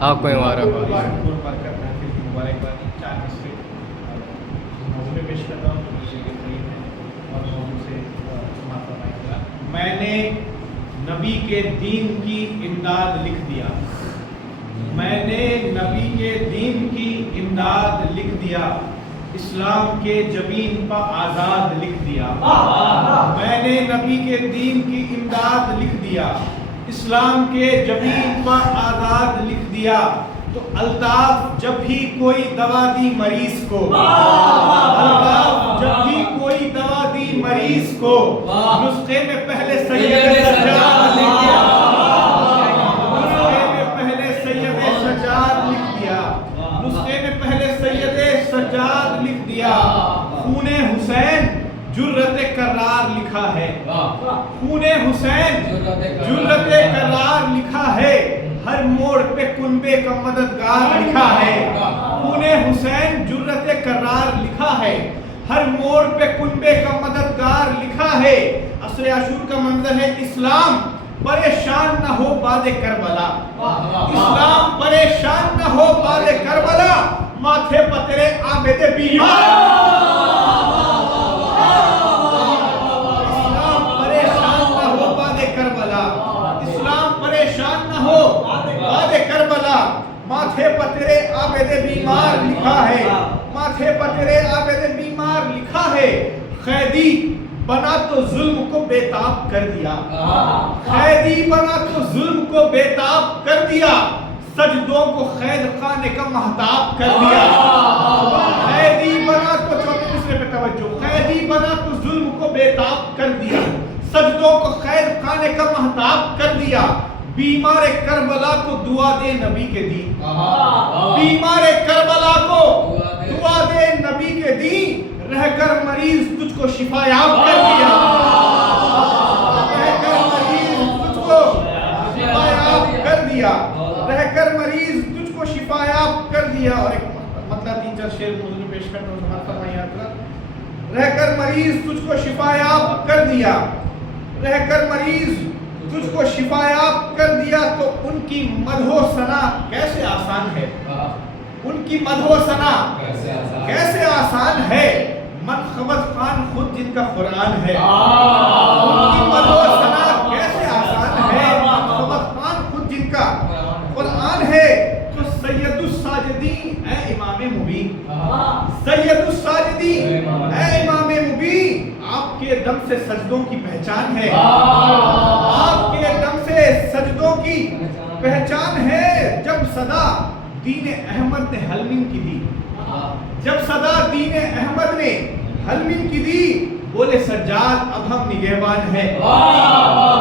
آپ کو مبارک ہو. میں نے نبی کے دین کی امداد لکھ دیا. میں نے نبی کے دین کی امداد لکھ دیا. اسلام کے جبین پر آزاد لکھ دیا. میں نے نبی کے دین کی امداد لکھ دیا. اسلام کے جبین پر آزاد لکھ دیا. تو الطاف جب بھی کوئی دوا دی مریض کو، الطاف جب بھی کوئی دوا دی مریض کو، نسخے میں پہلے سید سجاد لکھ دیا. نسخے میں پہلے سید سجاد لکھ دیا. نسخے میں پہلے سید سجاد لکھ دیا. خون حسین جرت کرار لکھا ہے. خون حسین جرت کرار لکھا ہے. ہر موڑ پہ کنبے کا مددگار لکھا ہے. خون حسین جرت کرار لکھا ہے. ہر موڑ پہ کنبے کا مددگار لکھا ہے. عصر عاشور کا منظر ہے. اسلام پریشان نہ ہو باد کربلا. اسلام پریشان نہ ہو باد کربلا. ماتھے پترے عابد بیمار. اسلام پریشان نہ ہو باد کربلا. اسلام پریشان نہ ہو باد کربلا. ماتھے پترے عابد بیمار لکھا ہے. ماتھے پترے عابد بیمار لکھا ہے. قیدی بنا تو ظلم کو بےتاب کر دیا. قیدی بنا تو ظلم کو بےتاب کر دیا. سجدوں کو قید خانے کا مہتاب کر دیا. قیدی بنا تو چھوٹے دوسرے پہ توجہ. قیدی بنا تو ظلم کو بےتاب کر دیا. سجدوں کو قید خانے کا مہتاب کر دیا. بیمار کربلا کو دعا دے نبی کے دین. بیمار کربلا کو دعا دے نبی کے دین. رہ کر مریض تجھ کو شفا یاب کر دیا. رہ کر مریض تجھ کو شفا یاب کر دیا. رہ کر مریض تجھ کو شفا یاب کر دیا. اور ایک مطلب 3-4 شعر موضوع پیش کرتا ہوں. سماعت فرمائیے حضرات. رہ کر مریض تجھ کو شفا یاب کر دیا. رہ کر مریض تجھ کو شفا یاب کر دیا. تو ان کی مدح و ثنا کیسے آسان ہے. ان کی مدح و ثنا کیسے آسان ہے. منخبت خان خود جن کا قرآن ہے. ان کی مدح و ثنا کیسے آسان ہے. منخبت خان خود جن کا قرآن ہے. تو سید الساجدین اے امام مبین. سید الساجدین اے امام مبین. آپ کے دم سے سجدوں کی پہچان ہے. آپ کے دم سے سجدوں کی پہچان ہے. جب صدا دین احمد نے حلمین کی دی. جب صدا دین احمد نے حلمین کی دی. بولے سجاد اب ہم نگہبان ہیں.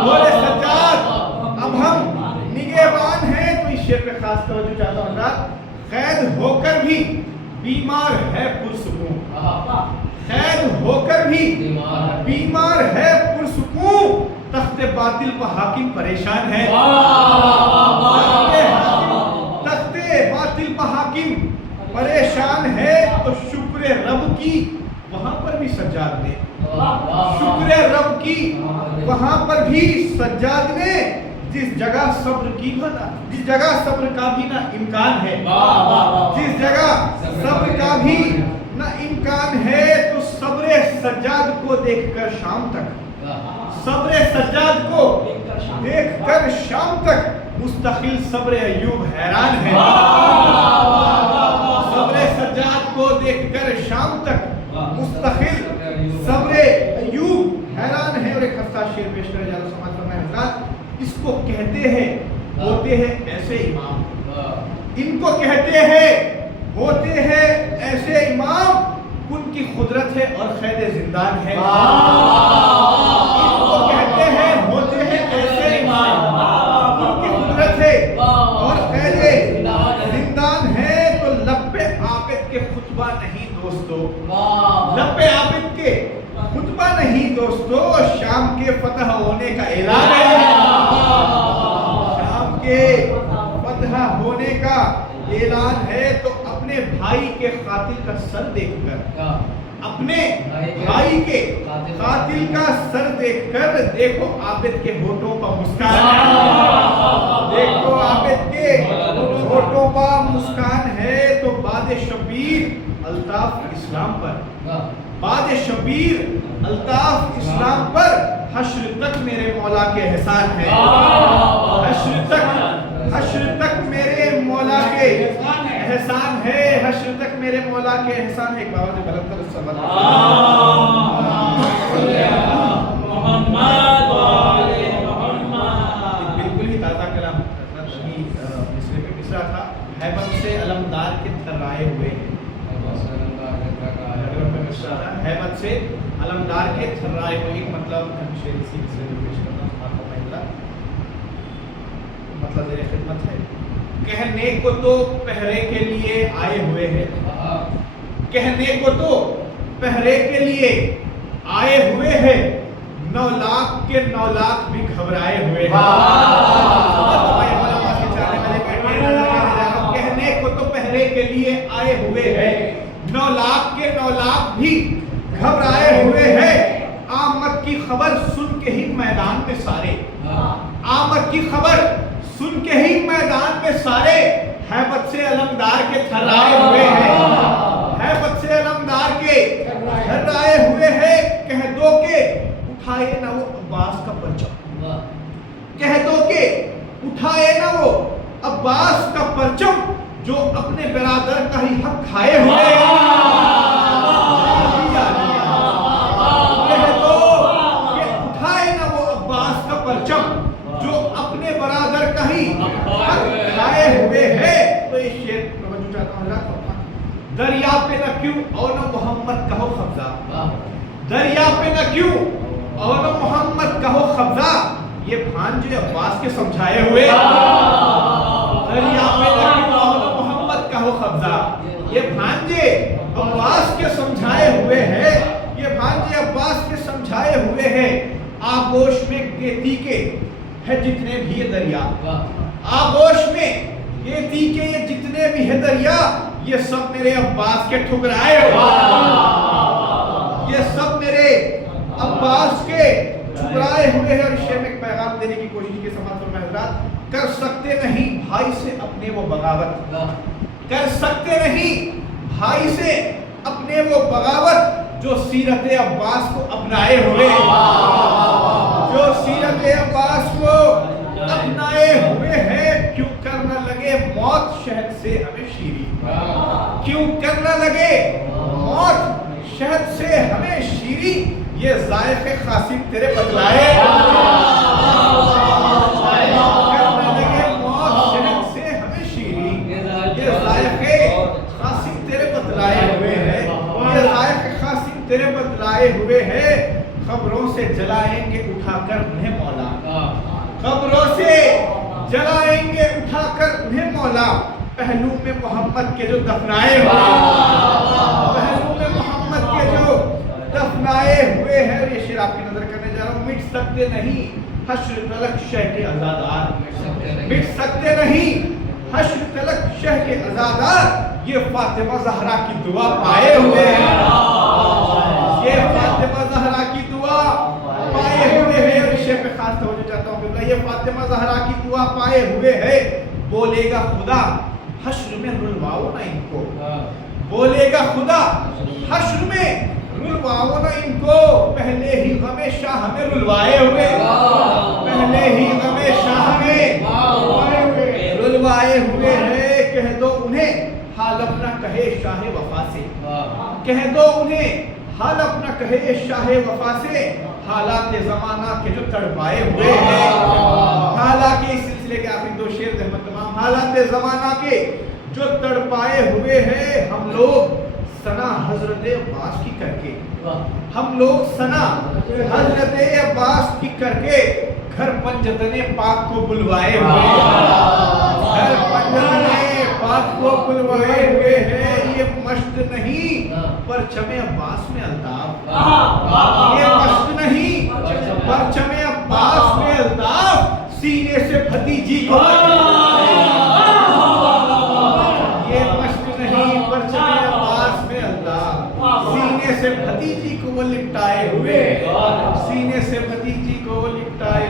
بولے سجاد اب ہم نگہبان ہیں. تو اس شعر پہ خاص توجہ چاہتا ہوں حضرات. قید ہو کر بھی بیمار ہے پرسکون. قید ہو کر بھی بیمار ہے پرسکون. تخت باطل پر حاکم پریشان ہے. تخت باطل پر حاکم پریشان ہے. تو شکر رب کی وہاں پر بھی سجاد نے. شکر رب کی وہاں پر بھی سجاد نے. جس جگہ صبر کی بنا جس جگہ صبر کا بھی نہ امکان ہے. جس جگہ صبر کا بھی نہ امکان ہے. تو صبر سجاد کو دیکھ کر شام تک صبر سجاد کو دیکھ کر شام تک مستقل صبر ایوب حیران ہے. صبر سجاد کو دیکھ کر شام تک مستقل صبر ایوب حیران ہے. اور ایک خستہ شعر پیش کرے جا رہا ہوں. سماعت فرمائیں حضرات. اس کو کہتے ہیں ہوتے ہیں ایسے امام. ان کو کہتے ہیں ہوتے ہیں ایسے امام. ان کی قدرت ہے اور قید زندان ہے. ان کو کہتے ہیں ہوتے ہیں ایسے امام. ان کی قدرت ہے اور قید زندان ہے. تو لب عابد کے خطبہ نہیں دوستو. لب عابد کے خطبہ نہیں دوستو. شام کے فتح ہونے کا اعلان ہے. شام کے فتح ہونے کا اعلان ہے. تو اپنے بھائی کے قاتل کا سر دیکھ کر اپنے بھائی کے قاتل کا سر دیکھ کر دیکھو عابد کے ہونٹوں پر مسکان. دیکھو عابد کے ہونٹوں توبہ مسکان ہے تو باد شبیر الطاف اسلام پر، باد شبیر الطاف اسلام پر حشر تک میرے مولا کے احسان ہے، حشر تک میرے مولا کے احسان ہے، حشر تک میرے مولا کے احسان ہے۔ ایک بابا نے بلند تر صلی بالکل ہی تازہ کلام مصرے میں مصرا تھا، ہیبت سے علمدار کے تھرائے ہوئے ہیں، ہیبت سے علمدار کے تھرائے ہوئے، ایک مطلب شعر اسی مصرے میں پیش کرنا آپ کو مہندرا مطلب میرے خدمت ہے۔ کہنے کو تو پہرے کے لیے آئے ہوئے ہیں، کہنے کو تو پہرے کے لیے آئے ہوئے ہیں، 9 لاکھ کے 9 لاکھ بھی گھبرائے ہوئے ہیں۔ کہنے کو تو پہرے کے لیے آئے ہوئے ہیں، 9 لاکھ کے 9 لاکھ بھی گھبرائے ہوئے ہیں۔ آمد کی خبر سن کے ہی میدان میں سارے، آمد کی خبر سن کے ہی میدان میں سارے ہیبت سے علمدار کے تھرائے ہوئے ہیں، ہیبت سے علمدار کے تھرائے ہوئے ہیں۔ کہہ دو کہ اٹھائے نہ وہ عباس کا پرچم، کہہ دو کہ اٹھائے نہ وہ عباس کا پرچم، جو اپنے برادر کا ہی حق کھائے ہوئے ہیں۔ کہہ دو کہ اٹھائے نہ وہ عباس کا پرچم، جو اپنے برادر کا ہی حق کھائے ہوئے ہیں۔ تو یہ شعر توجہ چاہتا ہوں حضرات، دریا پہ نہ کیوں اور نہ محمد کہو قبضہ، دریا پہ نہ کیوں اور نہ محمد کہو قبضہ، یہ بھانجے عباس کے سمجھائے ہوئے، دریا پہ نہ کیوں اور نہ محمد کہو قبضہ، یہ بھانجے عباس کے سمجھائے ہوئے ہیں، یہ بھانجے عباس کے سمجھائے ہوئے ہیں۔ آغوش میں گیتی کے ہے جتنے بھی یہ دریا، آغوش میں گیتی کے یہ جتنے بھی ہے دریا، یہ سب میرے عباس کے ٹھکرائے ہوئے، یہ سب میرے عباس کے ٹھکرائے ہوئے ہیں۔ اور شعر میں ایک پیغام دینے کی کوشش کی سماعت فرمائے حضرات، کر سکتے نہیں بھائی سے اپنے وہ بغاوت، کر سکتے نہیں بھائی سے اپنے وہ بغاوت، جو سیرت عباس کو اپنائے ہوئے، جو سیرت عباس کو اپنائے ہوئے ہیں۔ کیوں کرنا لگے موت شہد سے ہمیں شیریں، کیوں کرنا لگے موت شہد سے ہمیں شیریں، یہ ذائقے قاسم تیرے بتلائے، کرنا لگے موت شہد سے ہمیں شیریں، یہ ذائقے قاسم تیرے بتلائے ہوئے ہیں، یہ ذائقے قاسم تیرے بتلائے ہوئے ہیں۔ خبروں سے جلائیں گے اٹھا کر انہیں مولا، خبروں سے جلائیں گے اٹھا کر انہیں مولا، پہلو میں محمد کے جو دفنائے ہوئے، پہلو میں محمد کے جو دفنائے ہوئے ہیں۔ یہ شعر آپ کی نظر کرنے جا رہا ہوں۔ مٹ سکتے نہیں حشر تلک شہ کے عزادار، مٹ سکتے نہیں حشر تلک شہ کے عزادار، یہ فاطمہ زہرا کی دعا پائے ہوئے ہیں، یہ فاطمہ زہرا کی دعا پائے ہوئے ہیں۔ اور شعر پہ خاص توجہ چاہتا ہوں کہ یہ فاطمہ زہرا کی دعا پائے ہوئے ہیں۔ بولے گا خدا حشر میں رلواؤ نہ ان کو، بولے گا خدا حشر میں رلواؤ نہ ان کو، پہلے ہی غم شاہ میں رلوائے ہوئے، پہلے ہی غم شاہ میں رلوائے ہوئے ہیں۔ کہہ دو انہیں حال اپنا کہے شاہ وفا سے، کہہ دو انہیں حال اپنا کہے شاہ وفا سے، حالات زمانہ کے جو تڑپائے ہوئے ہیں۔ حالانکہ اس سلسلے کے آخری 2 شعر رحمت تمام، حالات زمانہ کے جو تڑپائے ہوئے ہیں، ہم لوگ ثنا حضرت عباس کی کر کے، ہم لوگ ثنا حضرت عباس کی کر کے گھر پنجتن پاک کو بلوائے ہوئے، گھر پنجتن پاک کو بلوائے ہوئے ہیں۔ یہ مشت نہیں پرچم عباس میں الطاف، یہ مشت نہیں پرچم عباس میں الطاف، سینے سے بھتیجی کو، یہ مشت نہیں پرچم عباس میں الطاف، سینے سے بھتیجی کو وہ لپٹائے ہوئے، سینے سے بھتیجی کو وہ لپٹائے